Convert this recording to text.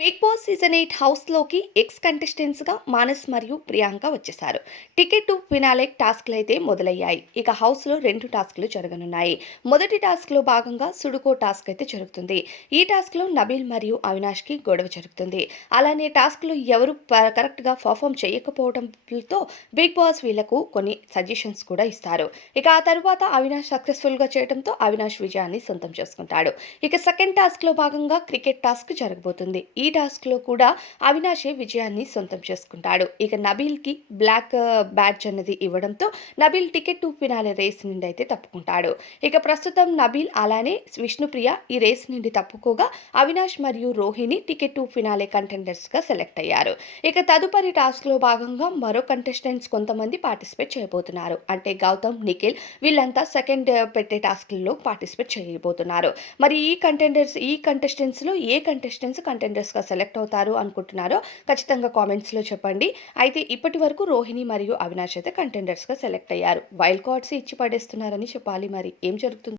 Big boss season 8 హౌస్‌లోకి X కంటెస్టెంట్స్‌గా Manas మరియు ప్రియాంక వచ్చేసారు. టికెట్ టు ఫినాలే టాస్క్‌లైతే మొదలయ్యాయి. ఇక హౌస్‌లో 2 టాస్క్‌లు జరగనున్నాయి. మొదటి టాస్క్‌లో భాగంగా సుడుకో టాస్క్ అయితే జరుగుతుంది. ఈ టాస్క్‌లో నబీల్ మరియు అవినాష్‌కి గొడవ జరుగుతుంది. అలానే టాస్క్‌లో ఎవరు కరెక్ట్‌గా పర్ఫార్మ్ చేయకపోవడంతో బిగ్ బాస్ వీళ్ళకు కొన్ని సజెషన్స్ కూడా ఇస్తారు. ఇక ఆ తరువాత అవినాష్ సక్సెస్‌ఫుల్‌గా చేయడంతో అవినాష్ విజయాన్ని సొంతం చేసుకుంటాడు. ఇక సెకండ్ టాస్క్‌లో భాగంగా క్రికెట్ టాస్క్ జరగబోతుంది. ఈ టాస్క్‌లో కూడా అవినాషే విజయాన్ని సొంతం చేసుకుంటాడు. ఇక నబీల్‌కి బ్లాక్ బ్యాడ్జ్ అన్నది ఇవ్వడంతో Nabeel ticket to finale race నుండి అయితే తప్పుకుంటాడు. ఇక ప్రస్తుతం నబీల్ అలానే విష్ణుప్రియ ఈ రేస్ నుండి తప్పుకోగా అవినాష్ మరియు రోహిణి టికెట్ టు ఫినాలే కంటెండర్స్‌గా సెలెక్ట్ అయ్యారు. ఇక తదుపరి టాస్క్‌లో భాగంగా మరో కంటెస్టెంట్స్ కొంతమంది పార్టిసిపేట్ చేయబోతున్నారు. అంటే గౌతమ్, నిఖిల్ వీళ్ళంతా సెకండ్ పెట్టే టాస్క్‌ల్లో పార్టిసిపేట్ చేయబోతున్నారు. మరి ఈ కంటెస్టెంట్స్‌లో ఏ కంటెండర్స్‌గా సెలెక్ట్ అవుతారు అనుకుంటున్నారో ఖచ్చితంగా కామెంట్స్‌లో చెప్పండి. అయితే ఇప్పటి వరకు రోహిణి మరియు అవినాష్ అయితే కంటెండర్స్‌గా సెలెక్ట్ అయ్యారు. వైల్డ్ కార్డ్స్ ఇచ్చి పడేస్తున్నారని చెప్పాలి మరి. ఏం జరుగుతుంది?